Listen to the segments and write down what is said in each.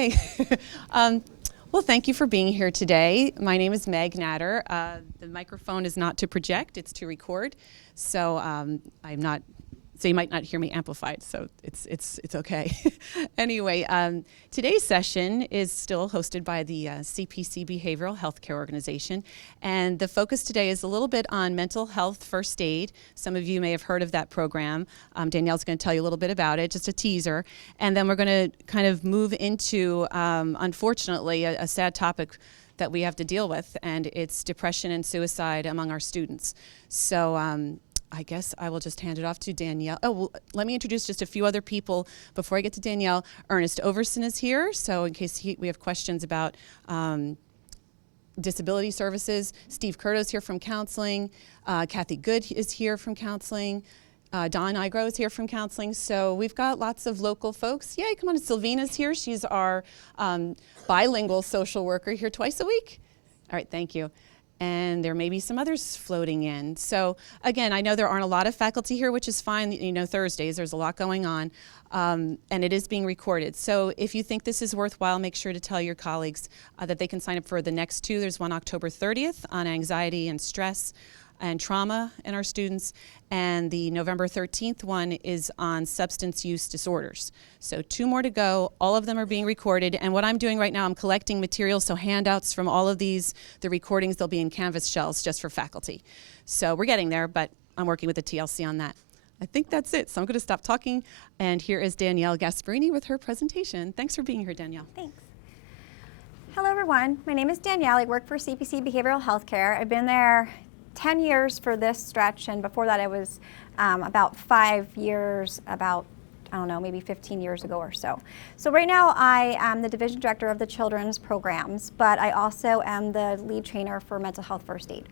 Okay. Well, thank you for being here today. My name is Meg Natter. The microphone is not to project, it's to record. So so you might not hear me amplified, so it's okay. Anyway, today's session is still hosted by the CPC Behavioral Healthcare Organization, and the focus today is a little bit on mental health first aid. Some of you may have heard of that program. Danielle's going to tell you a little bit about it, just a teaser, and then we're going to kind of move into, unfortunately, a sad topic that we have to deal with, and it's depression and suicide among our students. So I guess I will just hand it off to Danielle. Oh, well, let me introduce just a few other people before I get to Danielle. Ernest Overson is here, so in case we have questions about disability services. Steve Curto's here from counseling. Kathy Good is here from counseling. Don Igro is here from counseling. So we've got lots of local folks. Yay, come on, Sylvina's here. She's our bilingual social worker here twice a week. All right, thank you. And there may be some others floating in. So again, I know there aren't a lot of faculty here, which is fine. You know, Thursdays, there's a lot going on, and it is being recorded. So if you think this is worthwhile, make sure to tell your colleagues that they can sign up for the next two. There's one October 30th on anxiety and stress and trauma in our students, and the November 13th one is on substance use disorders. So two more to go. All of them are being recorded, and what I'm doing right now, I'm collecting materials, so handouts from all of these, the recordings, they'll be in Canvas shells just for faculty. So we're getting there, but I'm working with the TLC on that. I think that's it, so I'm going to stop talking, and here is Danielle Gasperini with her presentation. Thanks for being here, Danielle. Thanks. Hello, everyone. My name is Danielle. I work for CPC Behavioral Healthcare. I've been there 10 years for this stretch, and before that I was about 5 years, about, I don't know, maybe 15 years ago or so. So right now I am the division director of the children's programs, but I also am the lead trainer for mental health first aid.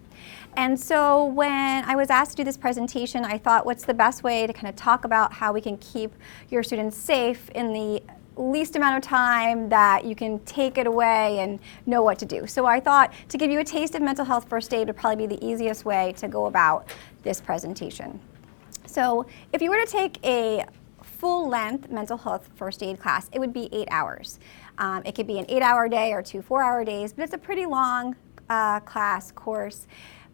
And so when I was asked to do this presentation, I thought, what's the best way to kind of talk about how we can keep your students safe in the least amount of time that you can take it away and know what to do. So I thought to give you a taste of mental health first aid would probably be the easiest way to go about this presentation. So if you were to take a full-length mental health first aid class, it would be 8 hours. It could be an 8-hour day or 2 4-hour days, but it's a pretty long class course.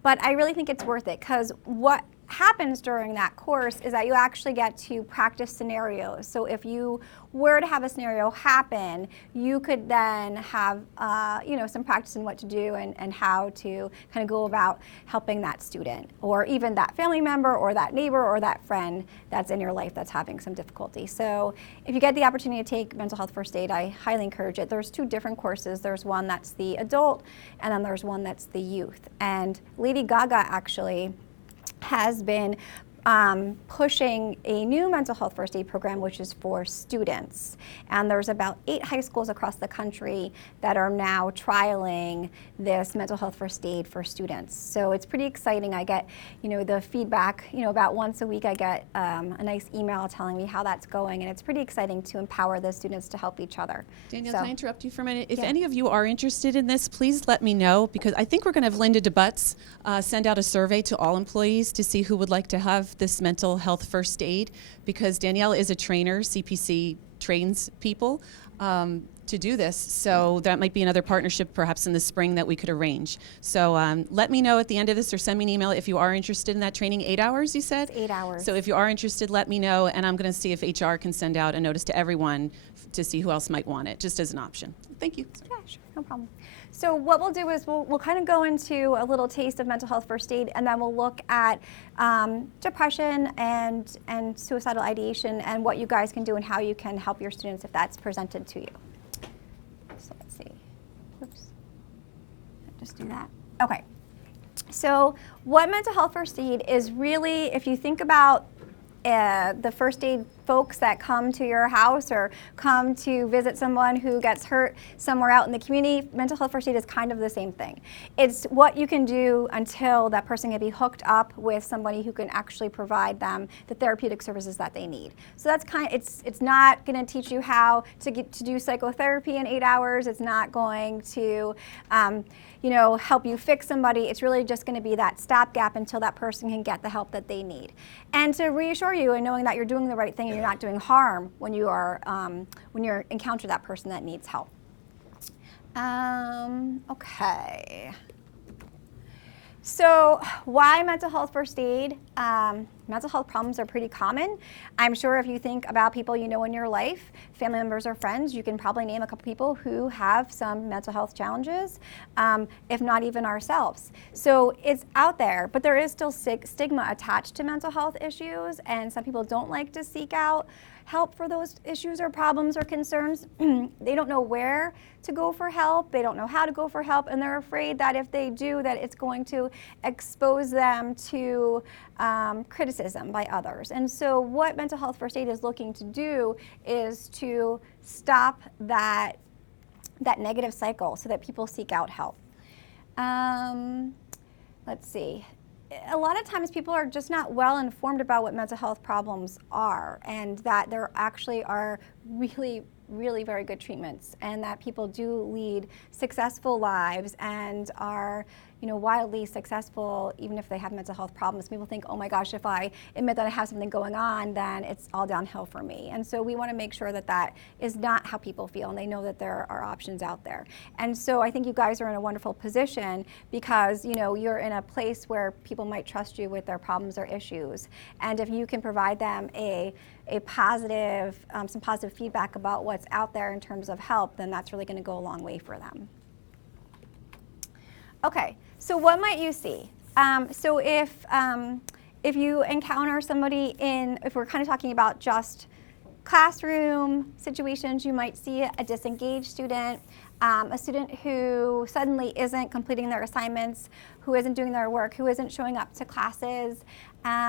But I really think it's worth it, because what happens during that course is that you actually get to practice scenarios. So if you were to have a scenario happen, you could then have some practice in what to do and how to kind of go about helping that student, or even that family member or that neighbor or that friend that's in your life that's having some difficulty. So if you get the opportunity to take mental health first aid, I highly encourage it. There's 2 different courses. There's one that's the adult, and then there's one that's the youth. And Lady Gaga actually has been pushing a new mental health first aid program, which is for students. And there's about 8 high schools across the country that are now trialing this mental health first aid for students. So it's pretty exciting. I get, the feedback, about once a week I get a nice email telling me how that's going, and it's pretty exciting to empower the students to help each other. Danielle, can I interrupt you for a minute? If any of you are interested in this, please let me know, because I think we're going to have Linda DeButts send out a survey to all employees to see who would like to have this mental health first aid, because Danielle is a trainer. CPC trains people to do this, so that might be another partnership perhaps in the spring that we could arrange. So let me know at the end of this, or send me an email if you are interested in that training. 8 hours, you said? 8 hours. So if you are interested, let me know, and I'm going to see if HR can send out a notice to everyone to see who else might want it, just as an option. Thank you. Yeah, sure, no problem. So what we'll do is we'll kind of go into a little taste of mental health first aid, and then we'll look at depression and suicidal ideation, and what you guys can do and how you can help your students if that's presented to you. So let's see. Oops. Just do that. Okay. So what mental health first aid is really, if you think about the first aid folks that come to your house or come to visit someone who gets hurt somewhere out in the community, mental health first aid is kind of the same thing. It's what you can do until that person can be hooked up with somebody who can actually provide them the therapeutic services that they need. So that's it's not going to teach you how to do psychotherapy in 8 hours. It's not going to help you fix somebody. It's really just going to be that stopgap until that person can get the help that they need. And to reassure you, and knowing that you're doing the right thing, you're not doing harm when you encounter that person that needs help. Okay. So why mental health first aid? Mental health problems are pretty common. I'm sure if you think about people you know in your life, family members or friends, you can probably name a couple people who have some mental health challenges, if not even ourselves. So it's out there, but there is still stigma attached to mental health issues, and some people don't like to seek out help for those issues or problems or concerns. They don't know where to go for help, they don't know how to go for help, and they're afraid that if they do, that it's going to expose them to criticism by others. And so what mental health first aid is looking to do is to stop that negative cycle so that people seek out help. Let's see. A lot of times people are just not well informed about what mental health problems are, and that there actually are really very good treatments, and that people do lead successful lives and are wildly successful even if they have mental health problems. People think, oh my gosh, if I admit that I have something going on, then it's all downhill for me. And so we want to make sure that that is not how people feel, and they know that there are options out there. And so I think you guys are in a wonderful position because you're in a place where people might trust you with their problems or issues. And if you can provide them some positive feedback about what's out there in terms of help, then that's really going to go a long way for them. Okay, so what might you see? So if you encounter somebody if we're kind of talking about just classroom situations, you might see a disengaged student, a student who suddenly isn't completing their assignments, who isn't doing their work, who isn't showing up to classes.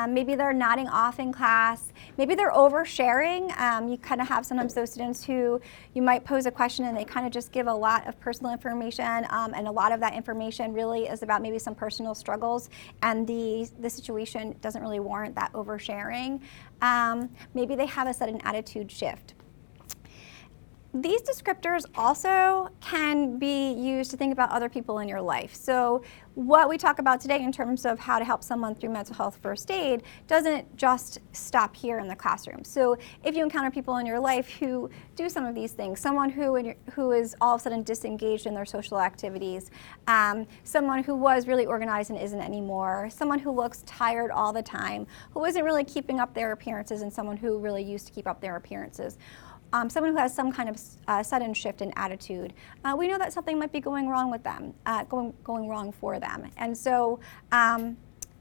Maybe they're nodding off in class. Maybe they're oversharing. You kind of have sometimes those students who you might pose a question and they kind of just give a lot of personal information, and a lot of that information really is about maybe some personal struggles, and the situation doesn't really warrant that oversharing. Maybe they have a sudden attitude shift. These descriptors also can be used to think about other people in your life. So what we talk about today in terms of how to help someone through mental health first aid doesn't just stop here in the classroom. So if you encounter people in your life who do some of these things, someone who is all of a sudden disengaged in their social activities, someone who was really organized and isn't anymore, someone who looks tired all the time, who isn't really keeping up their appearances, and someone who really used to keep up their appearances. Someone who has some kind of sudden shift in attitude, we know that something might be going wrong with them, going wrong for them. And so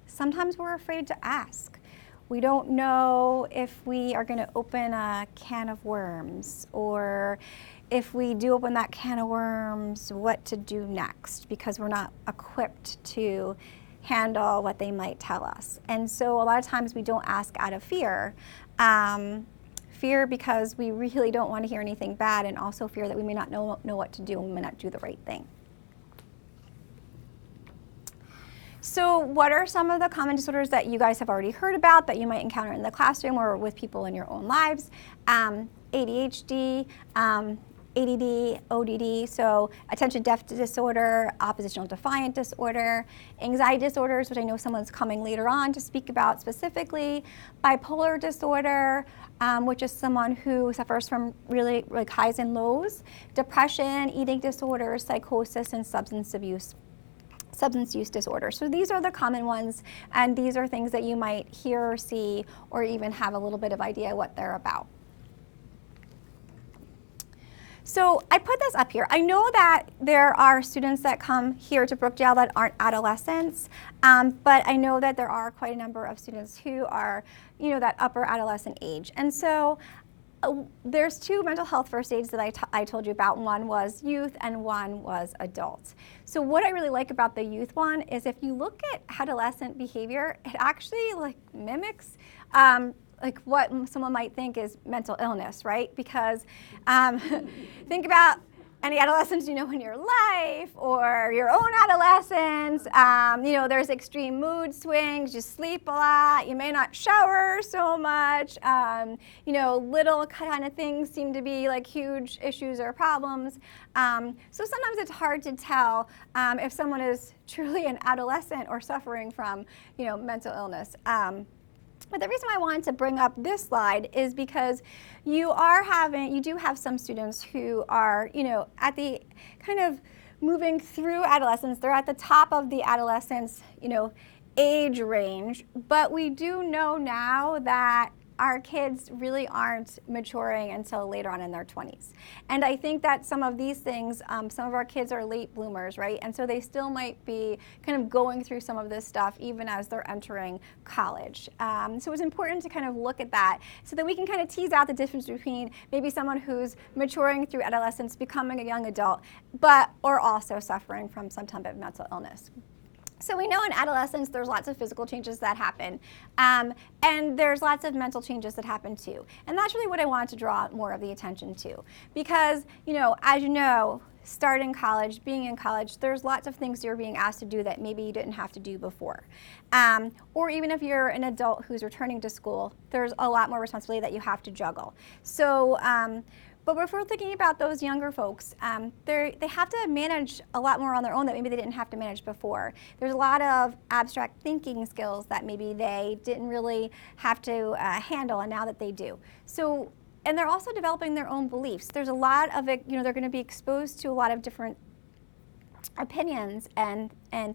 sometimes we're afraid to ask. We don't know if we are going to open a can of worms, or if we do open that can of worms, what to do next, because we're not equipped to handle what they might tell us. And so a lot of times we don't ask out of fear. Fear because we really don't want to hear anything bad, and also fear that we may not know what to do and we may not do the right thing. So what are some of the common disorders that you guys have already heard about that you might encounter in the classroom or with people in your own lives? ADHD, ADD, ODD, so attention deficit disorder, oppositional defiant disorder, anxiety disorders, which I know someone's coming later on to speak about specifically, bipolar disorder, which is someone who suffers from really like highs and lows, depression, eating disorders, psychosis, and substance use disorder. So these are the common ones, and these are things that you might hear or see or even have a little bit of idea what they're about. So I put this up here. I know that there are students that come here to Brookdale that aren't adolescents, but I know that there are quite a number of students who are, that upper adolescent age. And so there's two mental health first aids that I told you about. One was youth and one was adult. So what I really like about the youth one is if you look at adolescent behavior, it actually mimics like what someone might think is mental illness, right? Because think about any adolescents you know in your life or your own adolescence. There's extreme mood swings, you sleep a lot, you may not shower so much, little kind of things seem to be like huge issues or problems. So sometimes it's hard to tell if someone is truly an adolescent or suffering from, mental illness. But the reason why I wanted to bring up this slide is because you do have some students who are, at the kind of moving through adolescence. They're at the top of the adolescence, age range. But we do know now that our kids really aren't maturing until later on in their 20s. And I think that some of these things, some of our kids are late bloomers, right? And so they still might be kind of going through some of this stuff even as they're entering college. So it's important to kind of look at that so that we can kind of tease out the difference between maybe someone who's maturing through adolescence, becoming a young adult, or also suffering from some type of mental illness. So we know in adolescence there's lots of physical changes that happen, and there's lots of mental changes that happen too. And that's really what I wanted to draw more of the attention to. Because, as you know, starting college, being in college, there's lots of things you're being asked to do that maybe you didn't have to do before. Or even if you're an adult who's returning to school, there's a lot more responsibility that you have to juggle. So, but if we're thinking about those younger folks, they have to manage a lot more on their own that maybe they didn't have to manage before. There's a lot of abstract thinking skills that maybe they didn't really have to handle, and now that they do. So, and they're also developing their own beliefs. There's a lot of it, they're going to be exposed to a lot of different opinions and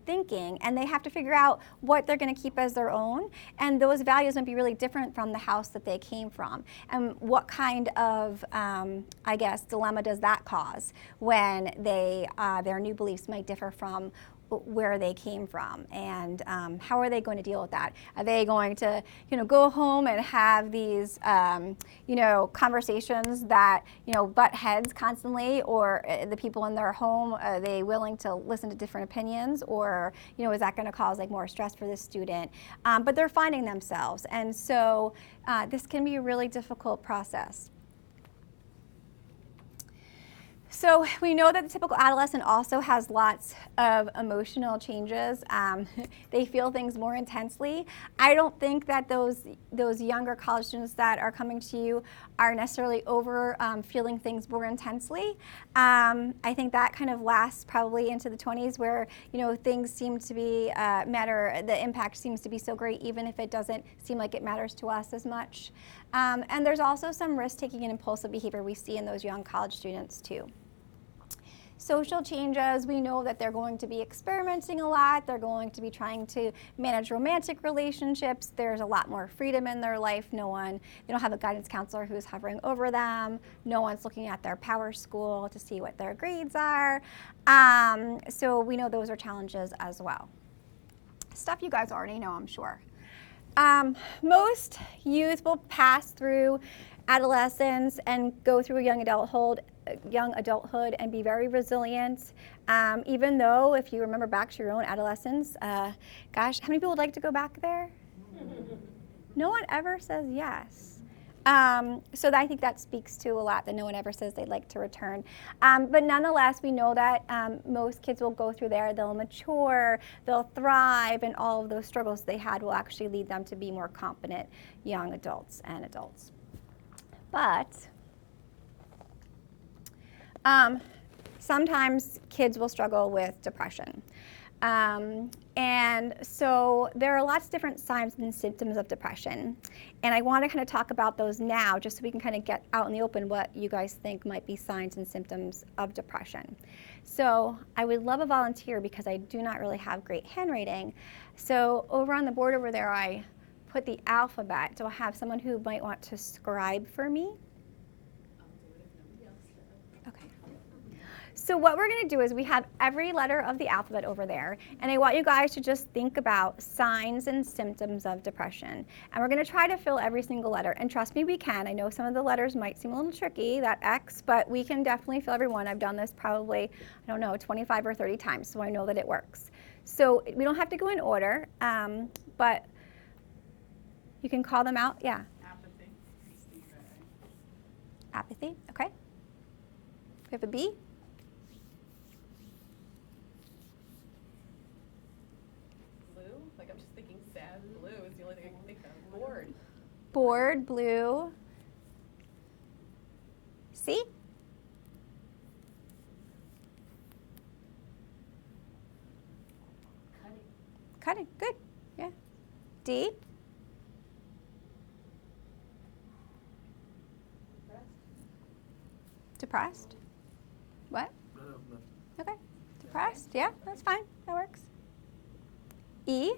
thinking, and they have to figure out what they're going to keep as their own, and those values might be really different from the house that they came from. And what kind of dilemma does that cause when their new beliefs might differ from where they came from, and how are they going to deal with that? Are they going to, go home and have these, conversations that, butt heads constantly, or the people in their home, are they willing to listen to different opinions, or, is that going to cause more stress for the student? But they're finding themselves, and so this can be a really difficult process. So we know that the typical adolescent also has lots of emotional changes. They feel things more intensely. I don't think that those younger college students that are coming to you are necessarily feeling things more intensely. I think that kind of lasts probably into the 20s, where things seem to be the impact seems to be so great, even if it doesn't seem like it matters to us as much. And there's also some risk-taking and impulsive behavior we see in those young college students too. Social changes, we know that they're going to be experimenting a lot. They're going to be trying to manage romantic relationships. There's a lot more freedom in their life. They don't have a guidance counselor who's hovering over them. No one's looking at their power school to see what their grades are. So we know those are challenges as well. Stuff you guys already know, I'm sure. Most youth will pass through adolescence and go through young adulthood and be very resilient, even though, if you remember back to your own adolescence, gosh, how many people would like to go back there? No one ever says yes. So I think that speaks to a lot, that no one ever says they'd like to return. But nonetheless, we know that most kids will go through there. They'll mature, they'll thrive, and all of those struggles they had will actually lead them to be more competent young adults and adults. But sometimes kids will struggle with depression. And so there are lots of different signs and symptoms of depression. And I want to kind of talk about those now, just so we can kind of get out in the open what you guys think might be signs and symptoms of depression. So I would love a volunteer, because I do not really have great handwriting. So over on the board over there, I put the alphabet. Do I have someone who might want to scribe for me? So what we're going to do is we have every letter of the alphabet over there, and I want you guys to just think about signs and symptoms of depression. And we're going to try to fill every single letter, and trust me, we can. I know some of the letters might seem a little tricky, that X, but we can definitely fill every one. I've done this probably, 25 or 30 times, so I know that it works. So we don't have to go in order, but you can call them out. Yeah. Apathy. Apathy, okay. We have a B. I'm just thinking sad. Blue is the only thing I can think of. Bored. Bored, blue. C. Cutting, good, yeah. D. Depressed? What? No. Okay. Depressed? Yeah, that's fine. That works. E?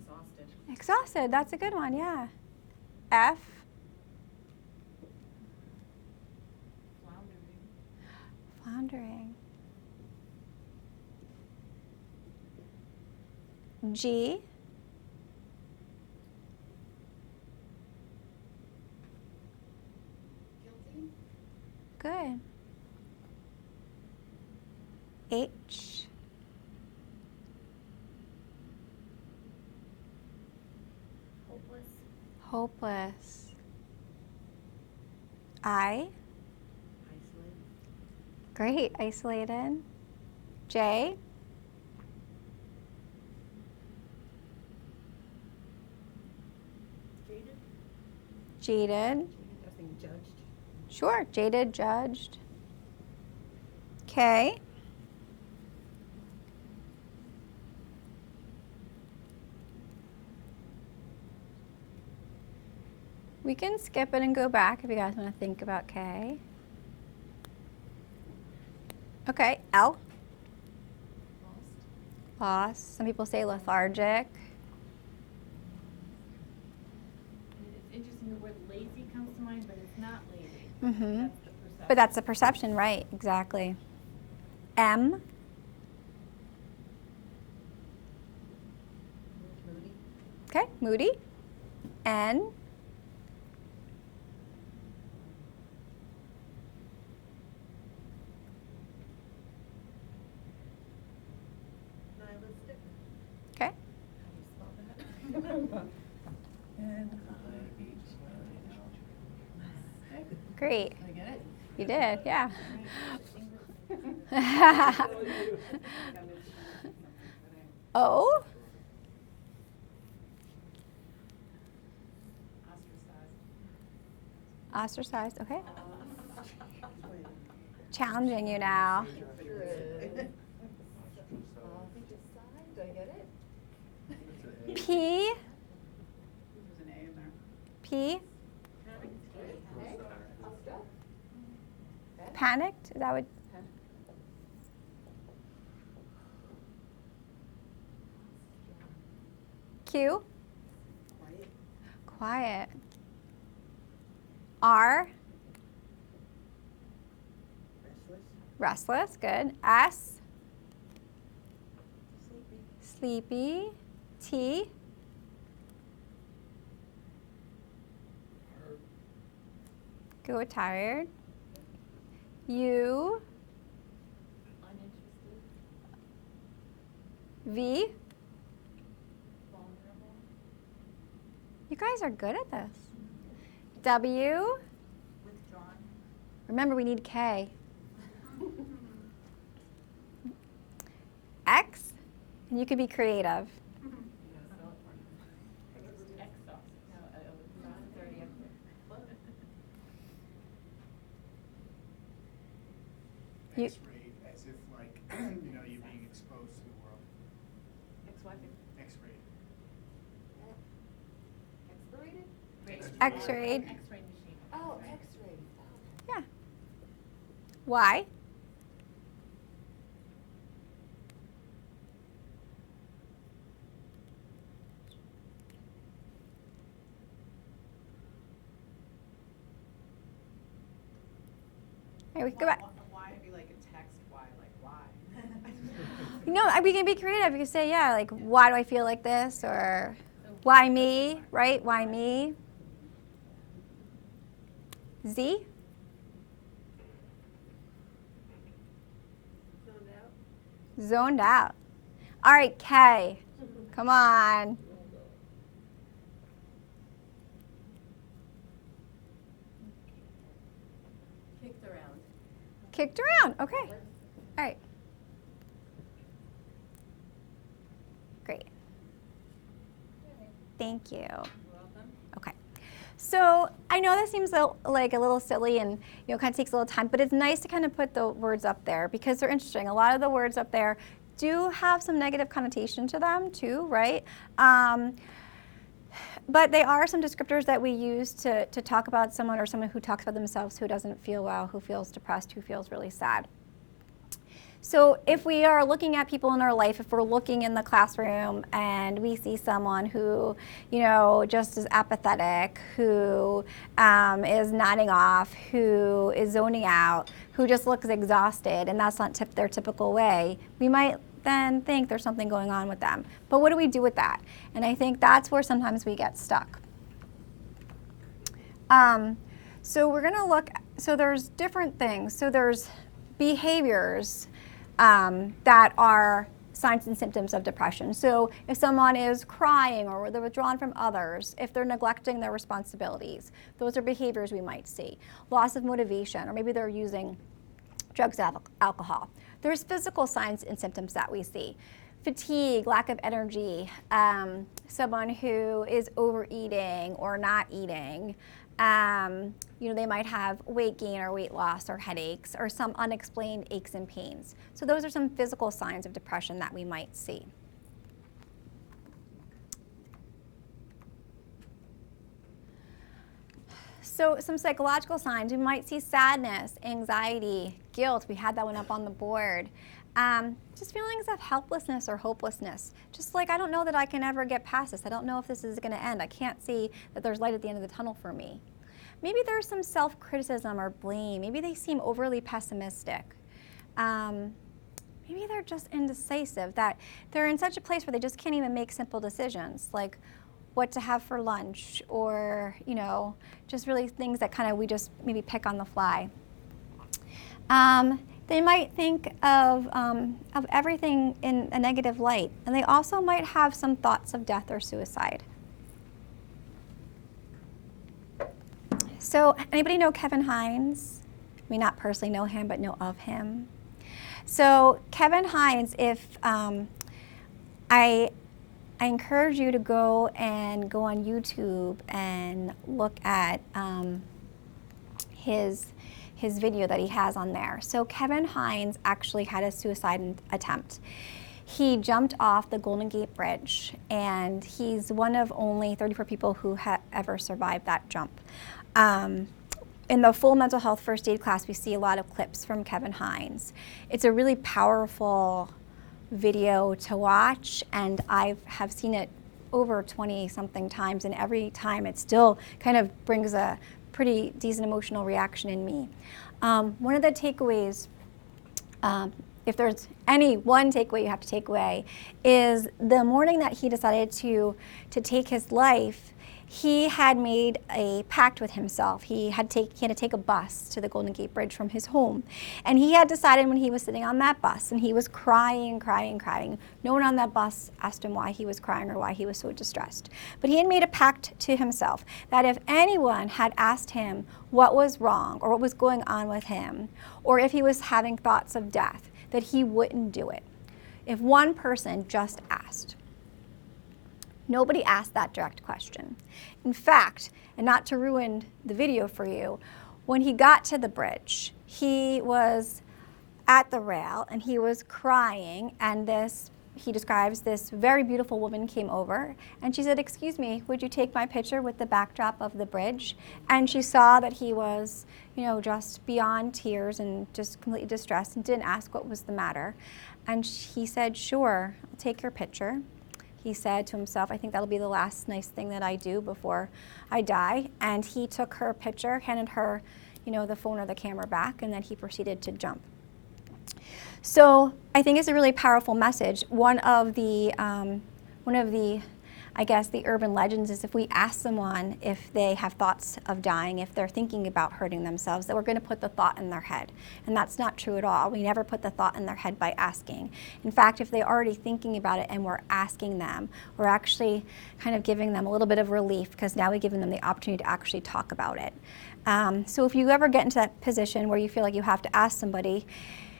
Exhausted. Exhausted. That's a good one, yeah. F? Floundering. G? Guilty. Good. H? Hopeless. Hopeless. I? Isolated. Great. Isolated. J? Jaded. Jaded. I was thinking judged. Sure. Jaded, judged. K? We can skip it and go back if you guys want to think about K. Okay, L? Lost. Some people say lethargic. It's interesting, the word lazy comes to mind, but it's not lazy. Mm-hmm. That's the perception. But that's the perception, right? Exactly. M? Moody. Okay, moody. N? Nihilistic. Okay. How do you spell that? Great. Did I get it? You did, yeah. O? Ostracized, okay. Challenging you now. Did I get it? P? There's an A in there. P? Panicked? Is that what? Q? Quiet. R? Restless, good. S? Sleepy. T? Go with tired. U? Uninterested. V? Vulnerable. You guys are good at this. W? Withdrawn. Remember, we need K. X? And you can be creative. You- X-rayed, as if like, you know, you're being exposed to the world. X-rayed. X-rayed. X-ray machine. Oh, X-ray. Yeah. Y? All right, we can go back. Why would be like a text? Why? Like why? No, we can be creative. You can say, yeah, like, why do I feel like this? Or why me, right? Why me? Z? Zoned out. All right, K. Come on. Kicked around. Kicked around. Okay. All right. Great. Thank you. Okay. So I know that seems like a little silly and kind of takes a little time, but it's nice to kind of put the words up there because they're interesting. A lot of the words up there do have some negative connotation to them too, right? But they are some descriptors that we use to talk about someone, or someone who talks about themselves who doesn't feel well, who feels depressed, who feels really sad. So if we are looking at people in our life, if we're looking in the classroom and we see someone who, just is apathetic, who is nodding off, who is zoning out, who just looks exhausted, and that's not their typical way, we might then think there's something going on with them. But what do we do with that? And I think that's where sometimes we get stuck. So we're going to look, so there's different things. So there's behaviors that are signs and symptoms of depression. So if someone is crying, or they're withdrawn from others, if they're neglecting their responsibilities, those are behaviors we might see. Loss of motivation, or maybe they're using drugs, alcohol. There's physical signs and symptoms that we see. Fatigue, lack of energy, someone who is overeating or not eating. They might have weight gain or weight loss or headaches or some unexplained aches and pains. So those are some physical signs of depression that we might see. So some psychological signs, we might see sadness, anxiety, guilt. We had that one up on the board. Just feelings of helplessness or hopelessness. Just like, I don't know that I can ever get past this. I don't know if this is going to end. I can't see that there's light at the end of the tunnel for me. Maybe there's some self-criticism or blame. Maybe they seem overly pessimistic. Maybe they're just indecisive, that they're in such a place where they just can't even make simple decisions, like what to have for lunch, or, just really things that kind of we just maybe pick on the fly. They might think of everything in a negative light, and they also might have some thoughts of death or suicide. So anybody know Kevin Hines? We not personally know him, but know of him. So Kevin Hines, if I encourage you to go on YouTube and look at his video that he has on there. So Kevin Hines actually had a suicide attempt. He jumped off the Golden Gate Bridge, and he's one of only 34 people who ever survived that jump. In the full mental health first aid class, we see a lot of clips from Kevin Hines. It's a really powerful video to watch, and I have seen it over 20-something times, and every time it still kind of brings a pretty decent emotional reaction in me. One of the takeaways, if there's any one takeaway you have to take away, is the morning that he decided to take his life, he had made a pact with himself. He had to take a bus to the Golden Gate Bridge from his home. And he had decided when he was sitting on that bus, and he was crying. No one on that bus asked him why he was crying or why he was so distressed. But he had made a pact to himself that if anyone had asked him what was wrong or what was going on with him, or if he was having thoughts of death, that he wouldn't do it. If one person just asked. Nobody asked that direct question. In fact, and not to ruin the video for you, when he got to the bridge, he was at the rail and he was crying, and he describes this very beautiful woman came over, and she said, "Excuse me, would you take my picture with the backdrop of the bridge?" And she saw that he was, just beyond tears and just completely distressed, and didn't ask what was the matter. And he said, "Sure, I'll take your picture." He said to himself, "I think that'll be the last nice thing that I do before I die." And he took her picture, handed her, the phone or the camera back, and then he proceeded to jump. So I think it's a really powerful message. One of the I guess the urban legends is if we ask someone if they have thoughts of dying, if they're thinking about hurting themselves, that we're going to put the thought in their head. And that's not true at all. We never put the thought in their head by asking. In fact, if they're already thinking about it and we're asking them, we're actually kind of giving them a little bit of relief, because now we've given them the opportunity to actually talk about it. So if you ever get into that position where you feel like you have to ask somebody,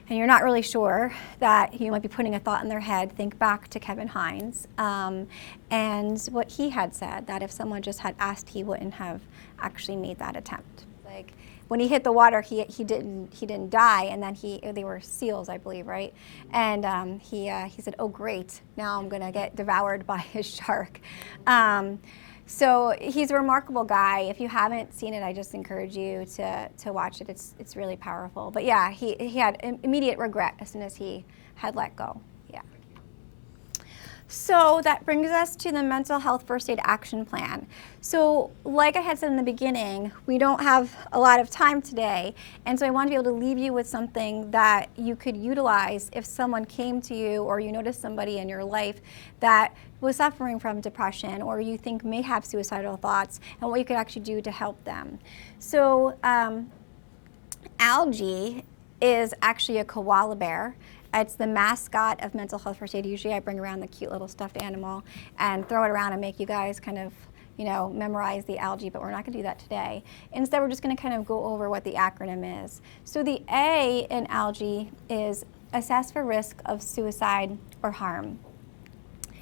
and you're not really sure that you might be putting a thought in their head, think back to Kevin Hines and what he had said, that if someone just had asked, he wouldn't have actually made that attempt. Like when he hit the water, he didn't die, and then they were seals, I believe, right? And he said, "Oh great, now I'm gonna get devoured by a shark." So he's a remarkable guy. If you haven't seen it, I just encourage you to watch it. It's really powerful. But yeah, he had immediate regret as soon as he had let go. Yeah. So that brings us to the mental health first aid action plan. So like I had said in the beginning, we don't have a lot of time today, and so I want to be able to leave you with something that you could utilize if someone came to you or you noticed somebody in your life that was suffering from depression or you think may have suicidal thoughts, and what you could actually do to help them. So Algae is actually a koala bear. It's the mascot of mental health first aid. Usually I bring around the cute little stuffed animal and throw it around and make you guys kind of, memorize the algae, but we're not going to do that today. Instead, we're just going to kind of go over what the acronym is. So the A in algae is assess for risk of suicide or harm.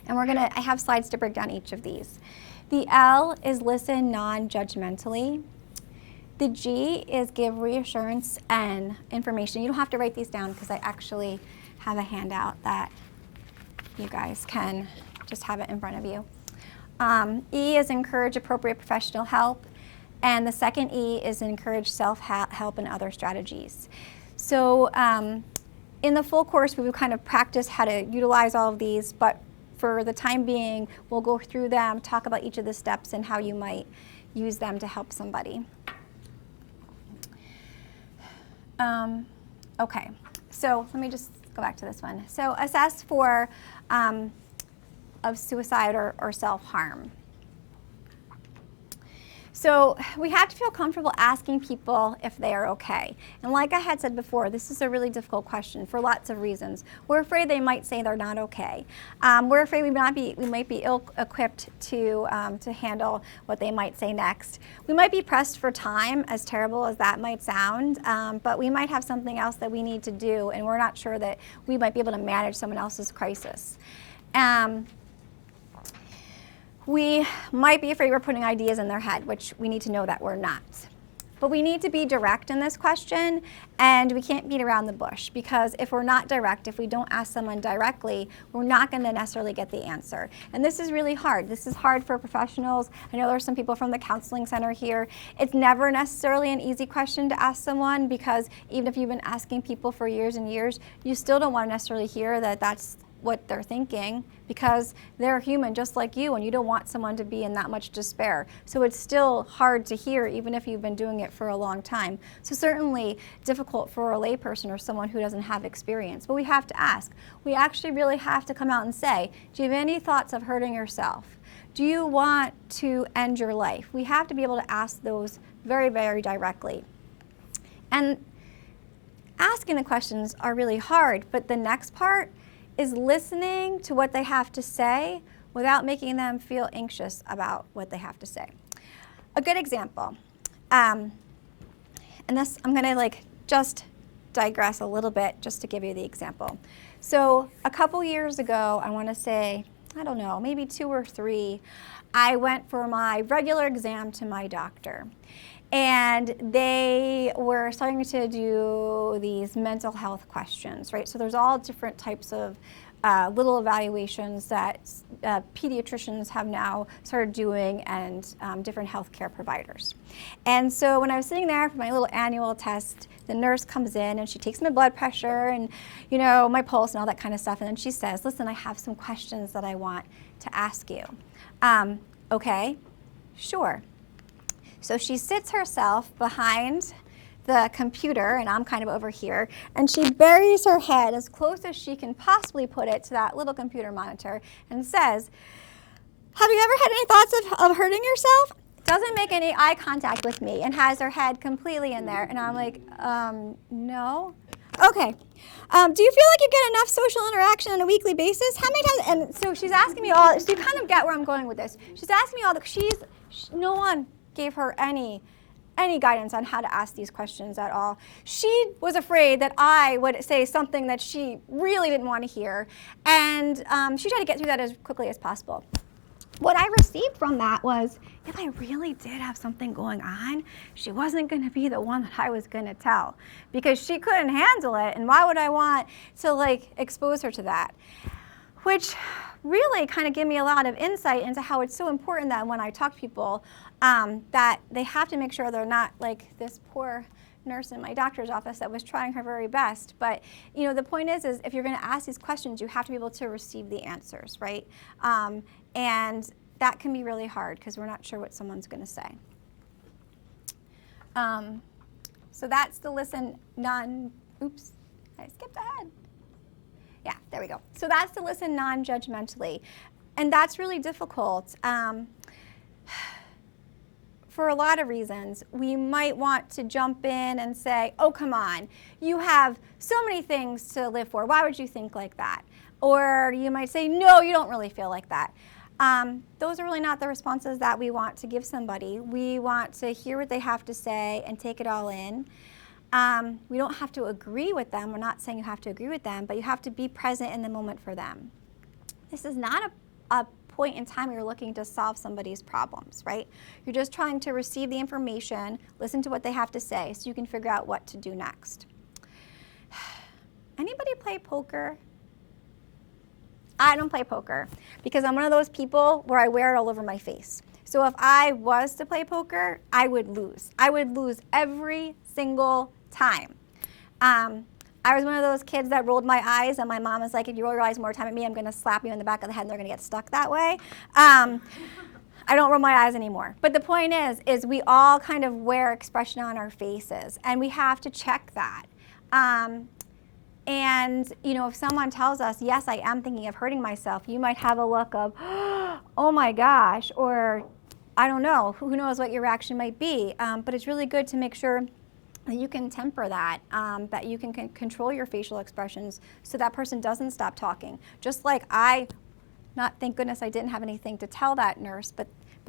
And I have slides to break down each of these. The L is listen non-judgmentally. The G is give reassurance and information. You don't have to write these down because I actually have a handout that you guys can just have it in front of you. E is encourage appropriate professional help. And the second E is encourage self-help and other strategies. So in the full course, we will kind of practice how to utilize all of these, but for the time being, we'll go through them, talk about each of the steps and how you might use them to help somebody. Okay, so let me just go back to this one. So assess for of suicide or self-harm. So we have to feel comfortable asking people if they are okay. And like I had said before, this is a really difficult question for lots of reasons. We're afraid they might say they're not okay. We're afraid we might be ill-equipped to handle what they might say next. We might be pressed for time, as terrible as that might sound, but we might have something else that we need to do, and we're not sure that we might be able to manage someone else's crisis. We might be afraid we're putting ideas in their head, which we need to know that we're not. But we need to be direct in this question, and we can't beat around the bush, because if we're not direct, if we don't ask someone directly, we're not going to necessarily get the answer. And this is really hard. This is hard for professionals. I know there's some people from the counseling center here. It's never necessarily an easy question to ask someone, because even if you've been asking people for years and years, you still don't want to necessarily hear that that's what they're thinking, because they're human just like you, and you don't want someone to be in that much despair. So it's still hard to hear even if you've been doing it for a long time. So certainly difficult for a layperson or someone who doesn't have experience. But we have to ask. We actually really have to come out and say, do you have any thoughts of hurting yourself? Do you want to end your life? We have to be able to ask those very, very directly. And asking the questions are really hard, but the next part is listening to what they have to say without making them feel anxious about what they have to say. A good example, and this, I'm gonna just digress a little bit just to give you the example. So a couple years ago, I wanna say, I don't know, maybe 2 or 3, I went for my regular exam to my doctor. And they were starting to do these mental health questions, right? So there's all different types of little evaluations that pediatricians have now started doing, and different healthcare providers. And so when I was sitting there for my little annual test, the nurse comes in and she takes my blood pressure and, my pulse and all that kind of stuff. And then she says, listen, I have some questions that I want to ask you. Okay, sure. So she sits herself behind the computer, and I'm kind of over here, and she buries her head as close as she can possibly put it to that little computer monitor and says, have you ever had any thoughts of hurting yourself? Doesn't make any eye contact with me and has her head completely in there. And I'm like, no. Okay. Do you feel like you get enough social interaction on a weekly basis? How many times? And so she's asking me all, so you kind of get where I'm going with this. She's asking me all, no one gave her any guidance on how to ask these questions at all. She was afraid that I would say something that she really didn't want to hear, and she tried to get through that as quickly as possible. What I received from that was, if I really did have something going on, she wasn't going to be the one that I was going to tell, because she couldn't handle it, and why would I want to expose her to that? Which really kind of give me a lot of insight into how it's so important that when I talk to people, that they have to make sure they're not like this poor nurse in my doctor's office that was trying her very best. But you know, the point is if you're going to ask these questions, you have to be able to receive the answers, right? And that can be really hard because we're not sure what someone's going to say. So that's the listen oops, I skipped ahead. Yeah, there we go. So that's to listen non-judgmentally. And that's really difficult. For a lot of reasons. We might want to jump in and say, oh, come on, you have so many things to live for. Why would you think like that? Or you might say, no, you don't really feel like that. Those are really not the responses that we want to give somebody. We want to hear what they have to say and take it all in. We don't have to agree with them. We're not saying you have to agree with them, but you have to be present in the moment for them. This is not a point in time where you're looking to solve somebody's problems, right? You're just trying to receive the information, listen to what they have to say so you can figure out what to do next. Anybody play poker? I don't play poker because I'm one of those people where I wear it all over my face. So if I was to play poker, I would lose. I would lose every single time. I was one of those kids that rolled my eyes, and my mom was like, if you roll your eyes more time at me, I'm going to slap you in the back of the head and they're going to get stuck that way. I don't roll my eyes anymore. But the point is we all kind of wear expression on our faces, and we have to check that. And, you know, if someone tells us, yes, I am thinking of hurting myself, you might have a look of, oh my gosh, or I don't know, who knows what your reaction might be. But it's really good to make sure that you can temper that, that you can control your facial expressions so that person doesn't stop talking. Just like thank goodness I didn't have anything to tell that nurse, but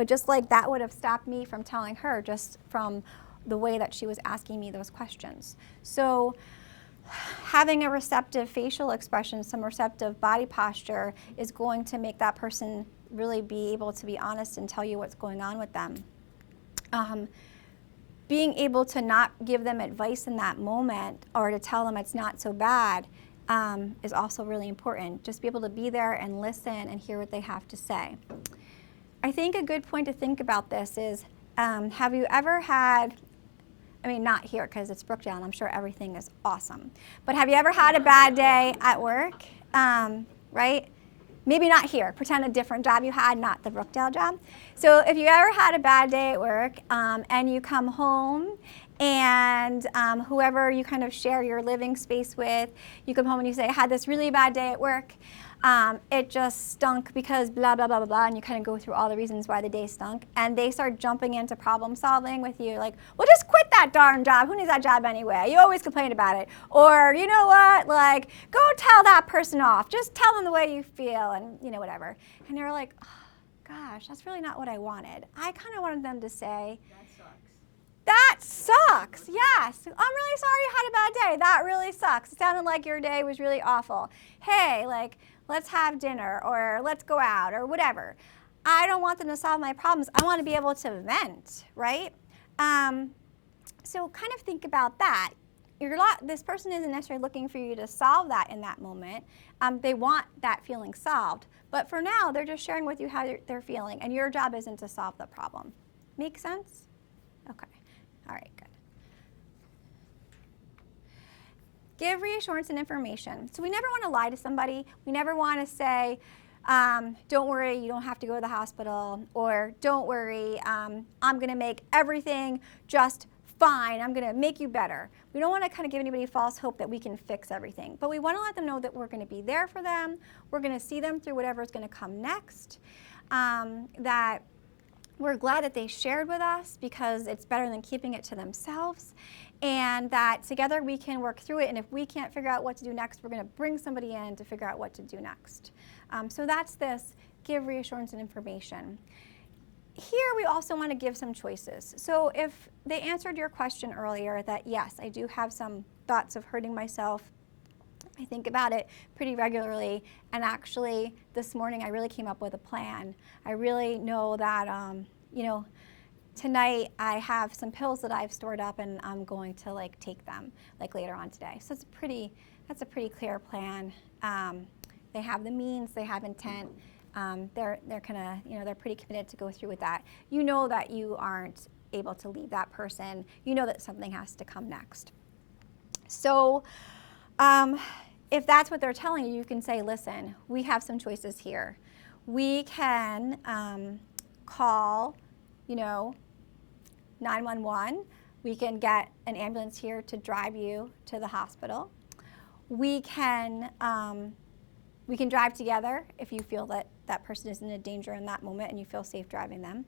just like that would have stopped me from telling her just from the way that she was asking me those questions. So having a receptive facial expression, some receptive body posture is going to make that person really be able to be honest and tell you what's going on with them. Being able to not give them advice in that moment or to tell them it's not so bad is also really important. Just be able to be there and listen and hear what they have to say. I think a good point to think about this is, have you ever had, I mean, not here because it's Brookdale and I'm sure everything is awesome, but have you ever had a bad day at work, right? Maybe not here. Pretend a different job you had, not the Brookdale job. So if you ever had a bad day at work and you come home and whoever you kind of share your living space with, you come home and you say, I had this really bad day at work. It just stunk because blah, blah, blah, blah, blah, and you kind of go through all the reasons why the day stunk, and they start jumping into problem solving with you, like, well, just quit that darn job. Who needs that job anyway? You always complain about it. Or, you know what, like, go tell that person off. Just tell them the way you feel and, you know, whatever. And you're like, oh, gosh, that's really not what I wanted. I kind of wanted them to say, that sucks. Yes. I'm really sorry you had a bad day. That really sucks. It sounded like your day was really awful. Hey, like, let's have dinner or let's go out or whatever. I don't want them to solve my problems. I want to be able to vent, right? So kind of think about that. This person isn't necessarily looking for you to solve that in that moment. They want that feeling solved. But for now, they're just sharing with you how they're feeling, and your job isn't to solve the problem. Make sense? Okay. All right, good. Give reassurance and information. So we never want to lie to somebody. We never want to say, don't worry, you don't have to go to the hospital, or don't worry, I'm going to make everything just fine. I'm going to make you better. We don't want to kind of give anybody false hope that we can fix everything, but we want to let them know that we're going to be there for them. We're going to see them through whatever is going to come next, that we're glad that they shared with us because it's better than keeping it to themselves, and that together we can work through it, and if we can't figure out what to do next, we're going to bring somebody in to figure out what to do next. So that's this, give reassurance and information. Here we also want to give some choices. So if they answered your question earlier that yes, I do have some thoughts of hurting myself, I think about it pretty regularly, and actually this morning I really came up with a plan. I really know that you know, tonight I have some pills that I've stored up and I'm going to take them later on today. So that's a pretty clear plan. they have the means, they have intent. They're they're pretty committed to go through with that. You know that you aren't able to leave that person. You know that something has to come next. So if that's what they're telling you, you can say, listen, we have some choices here. We can call, 911. We can get an ambulance here to drive you to the hospital. We can drive together if you feel that that person is in a danger in that moment and you feel safe driving them.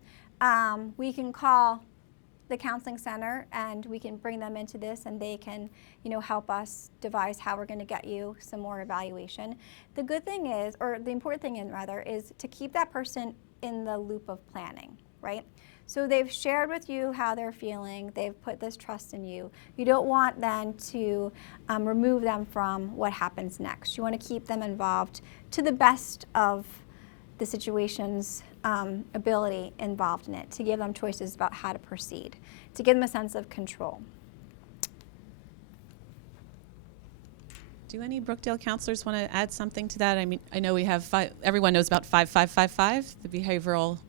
We can call the counseling center and we can bring them into this and they can, help us devise how we're going to get you some more evaluation. The good thing is, or the important thing is to keep that person in the loop of planning, right? So they've shared with you how they're feeling. They've put this trust in you. You don't want then to remove them from what happens next. You want to keep them involved to the best of the situation's ability involved in it, to give them choices about how to proceed, to give them a sense of control. Do any Brookdale counselors want to add something to that? I mean, I know we have everyone knows about 5555, the behavioral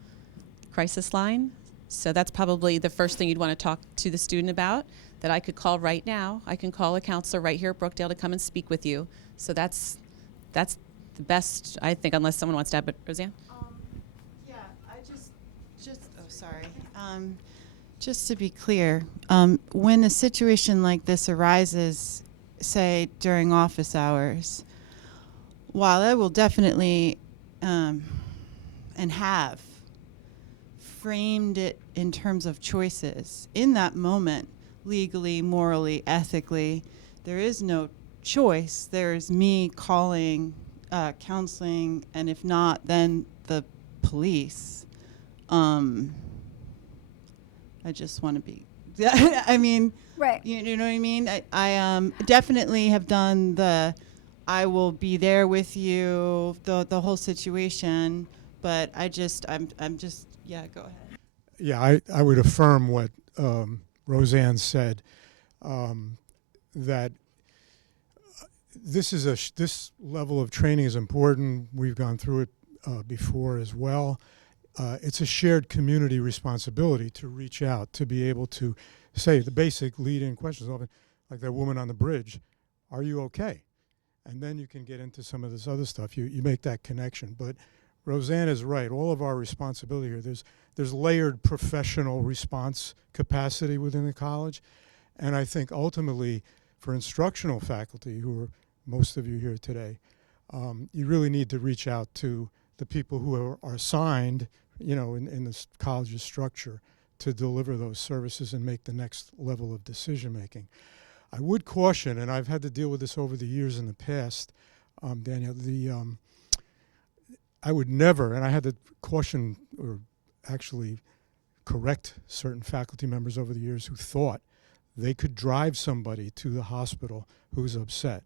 crisis line. So that's probably the first thing you'd want to talk to the student about, that I could call right now. I can call a counselor right here at Brookdale to come and speak with you. So that's the best, I think, unless someone wants to add, but Roseanne? Yeah, I just to be clear, when a situation like this arises, say during office hours, while I will definitely and have framed it in terms of choices, in that moment, legally, morally, ethically, there is no choice. There's me calling counseling, and if not, then the police. I just want to be, I mean, Right. You know what I mean? I definitely have done I will be there with you, the whole situation, but I'm just, yeah, go ahead. Yeah, I would affirm what Roseanne said, that this level of training is important. We've gone through it before as well. It's a shared community responsibility to reach out, to be able to say the basic lead-in questions, often like that woman on the bridge, are you okay? And then you can get into some of this other stuff. You make that connection. But Roseanne is right. All of our responsibility here, there's layered professional response capacity within the college. And I think ultimately for instructional faculty, who are most of you here today, you really need to reach out to the people who are assigned, in this college's structure to deliver those services and make the next level of decision making. I would caution, and I've had to deal with this over the years in the past, Danielle, I would never, and I had to caution or actually correct certain faculty members over the years who thought they could drive somebody to the hospital who's upset.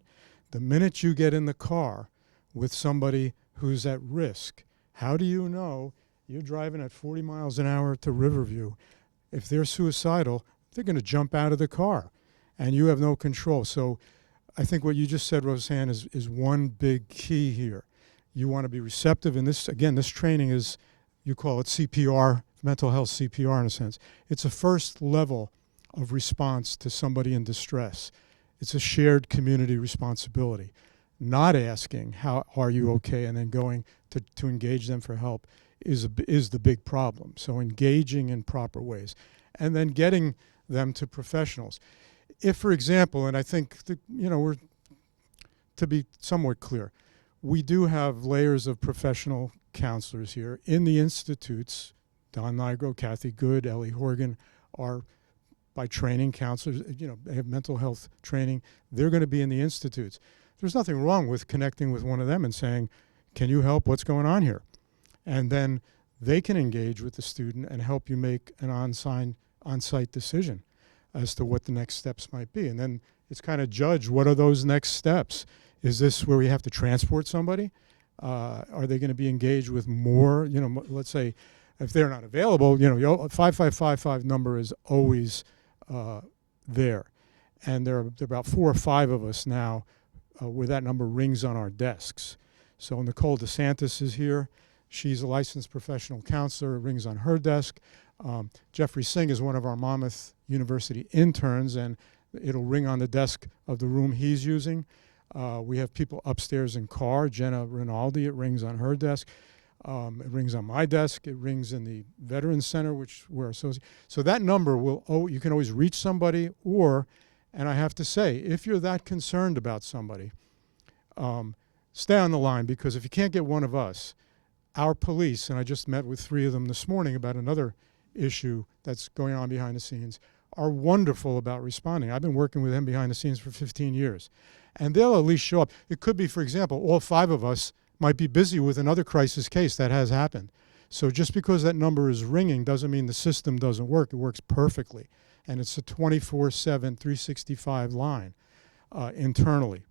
The minute you get in the car with somebody who's at risk, how do you know you're driving at 40 miles an hour to Riverview? If they're suicidal, they're going to jump out of the car, and you have no control. So I think what you just said, Roseanne, is one big key here. You want to be receptive, and this training is, you call it CPR, mental health CPR in a sense. It's a first level of response to somebody in distress. It's a shared community responsibility. Not asking, how are you okay, and then going to engage them for help is the big problem. So engaging in proper ways, and then getting them to professionals. If, for example, and I think we're to be somewhat clear, we do have layers of professional counselors here in the institutes. Don Nigro, Kathy Good, Ellie Horgan are by training counselors. They have mental health training. They're going to be in the institutes. There's nothing wrong with connecting with one of them and saying, can you help? What's going on here? And then they can engage with the student and help you make an on-site decision as to what the next steps might be. And then it's kind of judged, what are those next steps? Is this where we have to transport somebody? Are they going to be engaged with more? Let's say if they're not available, 5555 number is always there. And there are about 4 or 5 of us now where that number rings on our desks. So Nicole DeSantis is here. She's a licensed professional counselor. It rings on her desk. Jeffrey Singh is one of our Monmouth University interns, and it'll ring on the desk of the room he's using. We have people upstairs in car. Jenna Rinaldi, it rings on her desk. It rings on my desk. It rings in the Veterans Center, which we're associated. So that number you can always reach somebody, and I have to say, if you're that concerned about somebody, stay on the line, because if you can't get one of us, our police, and I just met with 3 of them this morning about another issue that's going on behind the scenes, are wonderful about responding. I've been working with them behind the scenes for 15 years. And they'll at least show up. It could be, for example, all 5 of us might be busy with another crisis case that has happened. So just because that number is ringing doesn't mean the system doesn't work. It works perfectly. And it's a 24/7, 365 line internally.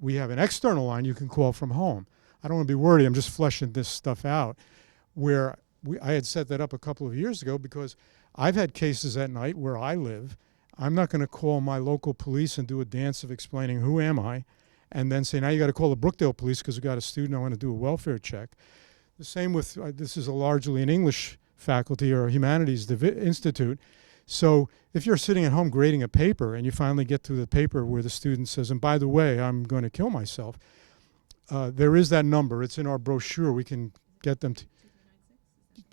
We have an external line you can call from home. I don't want to be wordy. I'm just fleshing this stuff out, where I had set that up a couple of years ago, because I've had cases at night where I live. I'm not going to call my local police and do a dance of explaining who am I, and then say, now you got to call the Brookdale police because we've got a student I want to do a welfare check. The same with, this is largely an English faculty or humanities institute. So if you're sitting at home grading a paper and you finally get to the paper where the student says, and by the way, I'm going to kill myself, there is that number. It's in our brochure. We can get them to.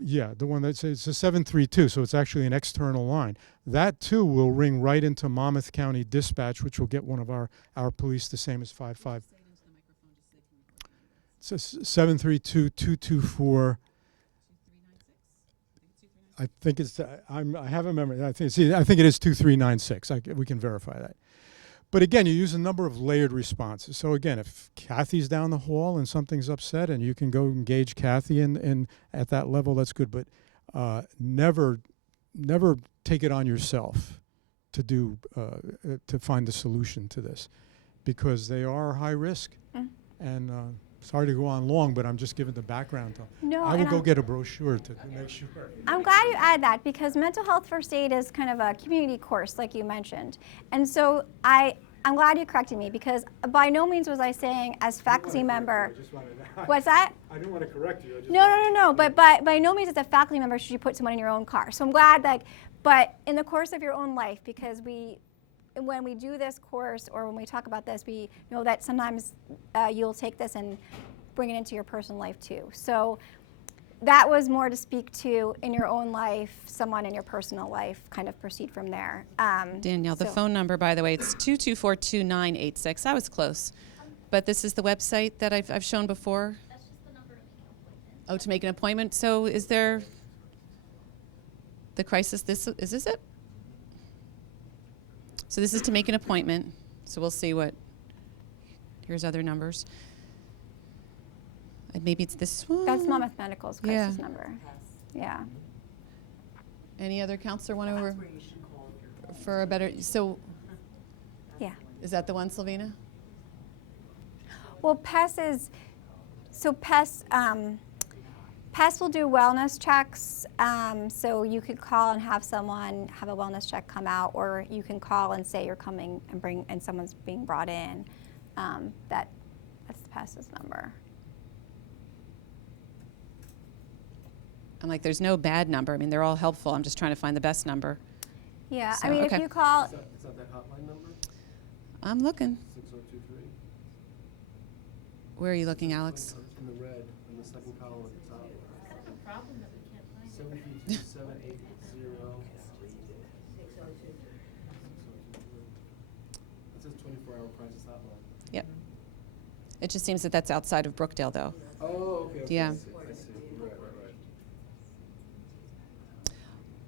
Yeah, the one that says it's a 732, so it's actually an external line. That too will ring right into Monmouth County Dispatch, which will get one of our police, the same as 55. It's a 732-224. I think it's. I haven't remembered. I think it is 2396. We can verify that. But again, you use a number of layered responses. So again, if Kathy's down the hall and something's upset, and you can go engage Kathy and at that level, that's good. But never take it on yourself to do to find a solution to this, because they are high risk. And sorry to go on long, but I'm just giving the background. No, I will go get a brochure to make sure. I'm glad you added that, because mental health first aid is kind of a community course, like you mentioned. And so I'm glad you corrected me, because by no means was I saying as faculty member. What's that? I didn't want to correct you. No. But by no means as a faculty member should you put someone in your own car. So I'm glad that, but in the course of your own life, because when we do this course or when we talk about this, we know that sometimes you'll take this and bring it into your personal life too. So that was more to speak to in your own life, someone in your personal life, kind of proceed from there. Danielle, the phone number, by the way, it's 224-2986. I was close. But this is the website that I've shown before. That's just the number to make an appointment. Oh, to make an appointment. So is there the crisis? Is this it? So this is to make an appointment. So we'll see what. Here's other numbers. Maybe it's this one. That's Monmouth Medical's crisis number. Yeah. Any other counselor want to for a better? So. Yeah. Is that the one, Sylvina? Well, PES will do wellness checks, so you could call and have someone have a wellness check come out, or you can call and say you're coming and someone's being brought in. That's the PES's number. I'm like, there's no bad number. I mean, they're all helpful. I'm just trying to find the best number. Yeah, So, I mean, okay. if you call, Is that that hotline number? I'm looking. 6023? Where are you looking, Alex? In the red, in the second column at the top. Kind of a problem that we can't find it. 732-780. It says 24-hour crisis hotline. Yep. It just seems that that's outside of Brookdale, though. Oh, okay. Yeah. I see. Right.